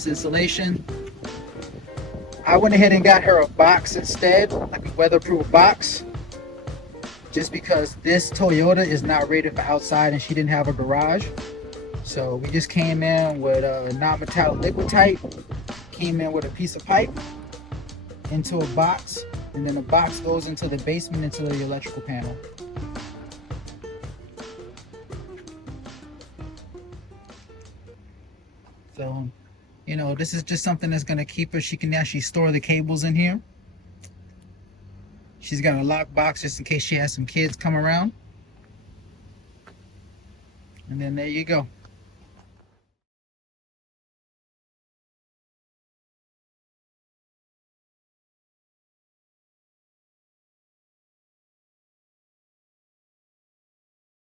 this installation. I went ahead and got her a box instead, like a weatherproof box, just because this Toyota is not rated for outside and she didn't have a garage. So we just came in with a non-metallic liquid tight, came in with a piece of pipe into a box, and then the box goes into the basement into the electrical panel. So, you know, this is just something that's going to keep her. She can actually store the cables in here. She's got a lock box just in case she has some kids come around. And then there you go.